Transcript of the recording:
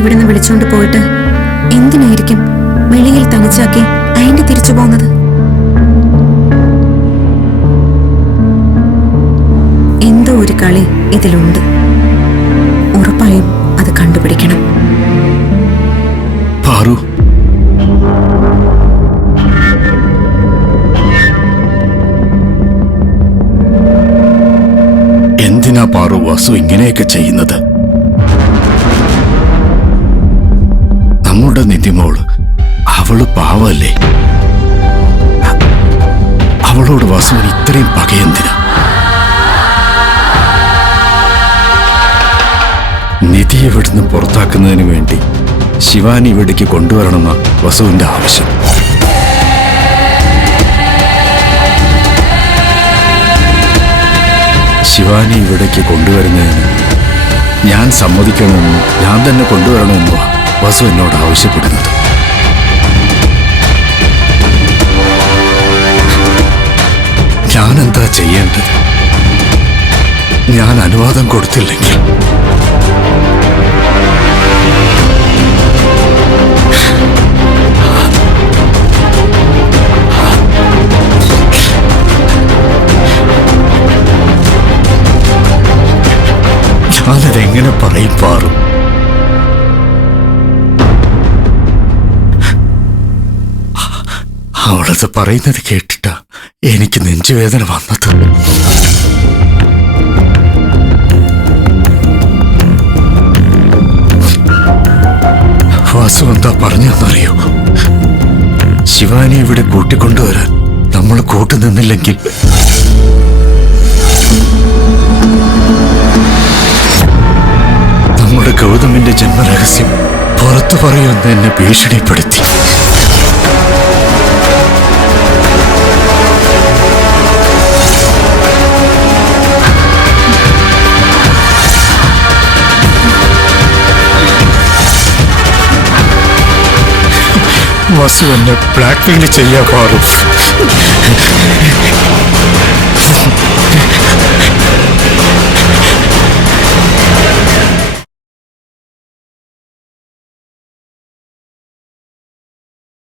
ഇവിടുന്ന് വിളിച്ചോണ്ട് പോയിട്ട് എന്തിനായിരിക്കും വെളിയിൽ തനിച്ചാക്കി ആന്റി തിരിച്ചു പോകുന്നത്? എന്തോ ഒരു കളി ഇതിലുണ്ട്. ഉറപ്പായും അത് കണ്ടുപിടിക്കണം. പാറു, എന്തിനാ പാറു വസു ഇങ്ങനെയൊക്കെ ചെയ്യുന്നത്? നമ്മുടെ നിധിമോള്, അവള് പാവല്ലേ? അവളോട് വസുവിന് ഇത്രയും പകയെന്തിനാ? നിധിയെ ഇവിടുന്ന് പുറത്താക്കുന്നതിന് വേണ്ടി ശിവാനി ഇവിടേക്ക് കൊണ്ടുവരണമെന്ന വസുവിന്റെ ആവശ്യം. ശിവാനി ഇവിടേക്ക് കൊണ്ടുവരുന്നതിന് ഞാൻ സമ്മതിക്കണമെന്നും ഞാൻ തന്നെ കൊണ്ടുവരണമെന്നുമാണ് വസു എന്നോട് ആവശ്യപ്പെടുന്നത്. ഞാൻ എന്താ ചെയ്യേണ്ടത്? ഞാൻ അനുവാദം കൊടുത്തില്ലെങ്കിൽ ഞാനതെങ്ങനെ പറയും പാറു? അവളത് പറയുന്നത് കേട്ടിട്ടാ എനിക്ക് നെഞ്ചുവേദന വന്നത്. വാസു എന്താ പറഞ്ഞെന്നറിയോ? ശിവാനി ഇവിടെ കൂട്ടിക്കൊണ്ടുവരാൻ നമ്മൾ കൂട്ടുനിന്നില്ലെങ്കിൽ നമ്മുടെ ഗൗതമിന്റെ ജന്മരഹസ്യം പുറത്തു പറയുമെന്ന് എന്നെ ഭീഷണിപ്പെടുത്തി. വസു എന്നെ ബ്ലാക്ക്മെയിൽ ചെയ്യാൻ പാറും.